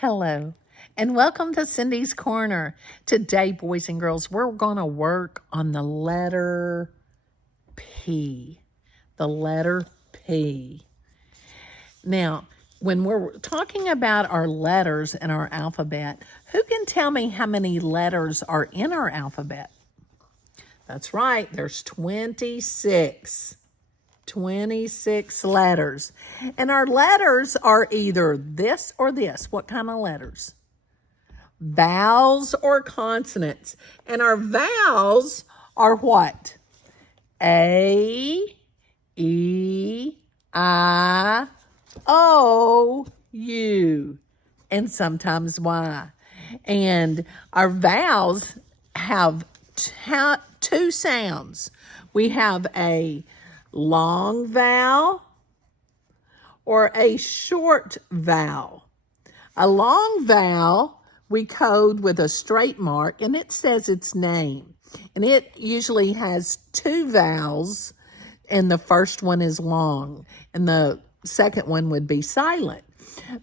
Hello, and welcome to Cindy's Corner. Today, boys and girls, we're going to work on the letter P. The letter P. Now, when we're talking about our letters in our alphabet, who can tell me how many letters are in our alphabet? That's right, there's 26. 26 letters. And our letters are either this or this. What kind of letters? Vowels or consonants. And our vowels are what? A, E, I, O, U, and sometimes Y. And our vowels have two sounds. We have a long vowel or a short vowel. A long vowel we code with a straight mark and it says its name. And it usually has two vowels and the first one is long and the second one would be silent.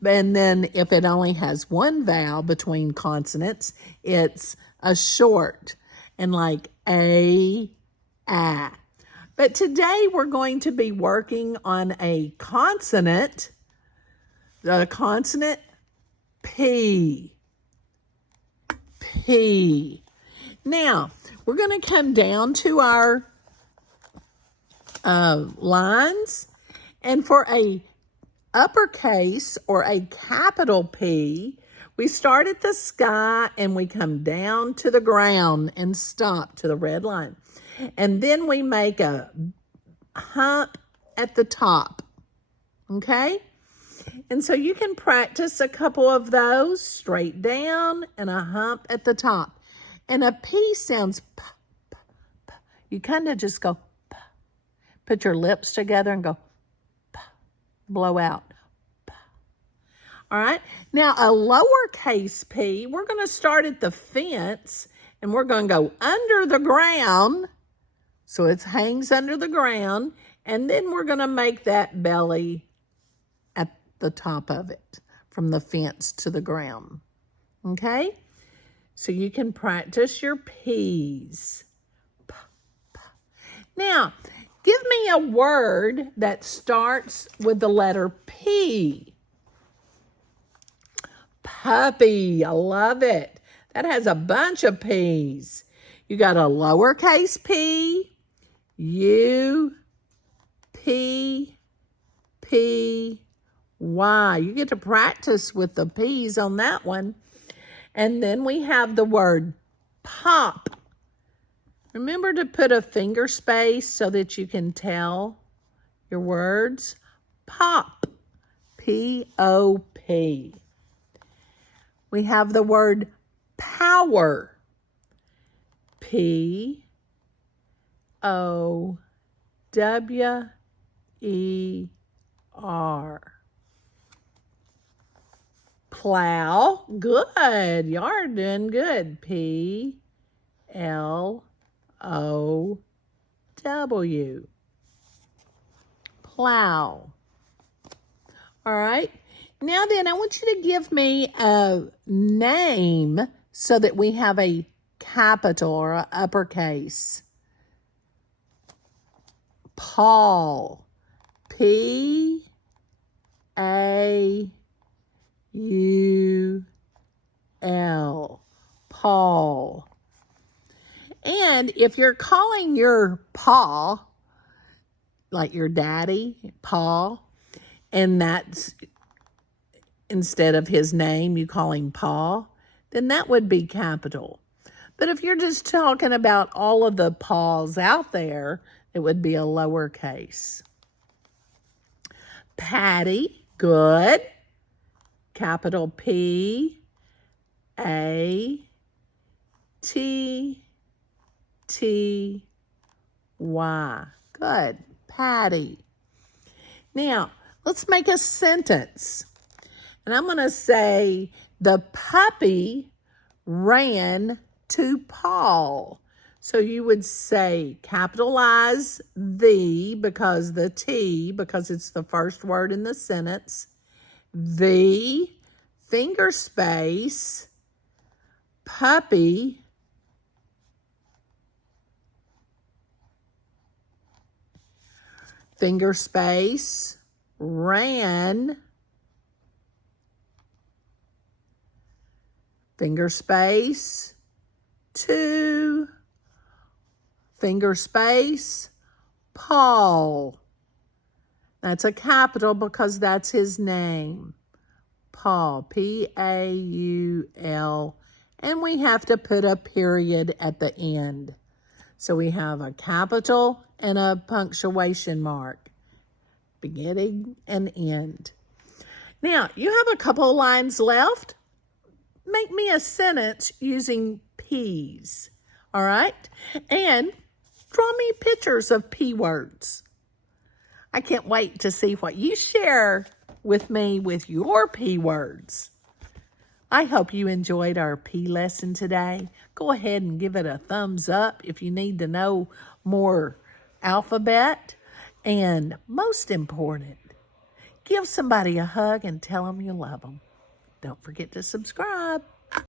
And then if it only has one vowel between consonants, it's a short and like A. But today we're going to be working on a consonant, the consonant P. P. Now, we're going to come down to our lines, and for a uppercase or a capital P, we start at the sky and we come down to the ground and stop to the red line. And then we make a hump at the top, okay? And so you can practice a couple of those, straight down and a hump at the top. And a P sounds p, p, p. You kind of just go p. Put your lips together and go p, blow out. P. All right? Now a lowercase p, we're going to start at the fence and we're going to go under the ground. So it hangs under the ground, and then we're going to make that belly at the top of it, from the fence to the ground, okay? So you can practice your P's. P, p. Now, give me a word that starts with the letter P. Puppy, I love it. That has a bunch of P's. You got a lowercase p, U, P, P, Y. You get to practice with the P's on that one. And then we have the word pop. Remember to put a finger space so that you can tell your words. Pop, P-O-P. We have the word power. P-O-W-E-R. Plow. Good. You're doing good. P-L-O-W. Plow. All right. Now then, I want you to give me a name so that we have a capital or a uppercase. Paul. P-A-U-L. Paul. And if you're calling your pa, like your daddy, Pa, and that's instead of his name, you call him Pa, then that would be capital. But if you're just talking about all of the paws out there, it would be a lowercase. Patty, good. Capital P, A, T, T, Y. Good. Patty. Now, let's make a sentence. And I'm going to say, the puppy ran to Paul. So you would say capitalize the because the T, because it's the first word in the sentence. The finger space, puppy, finger space, ran, finger space, 2, finger space, Paul. That's a capital because that's his name. Paul, P-A-U-L. And we have to put a period at the end. So we have a capital and a punctuation mark, beginning and end. Now, you have a couple lines left. Make me a sentence using P's, all right? And draw me pictures of P words. I can't wait to see what you share with me with your P words. I hope you enjoyed our P lesson today. Go ahead and give it a thumbs up if you need to know more alphabet. And most important, give somebody a hug and tell them you love them. Don't forget to subscribe.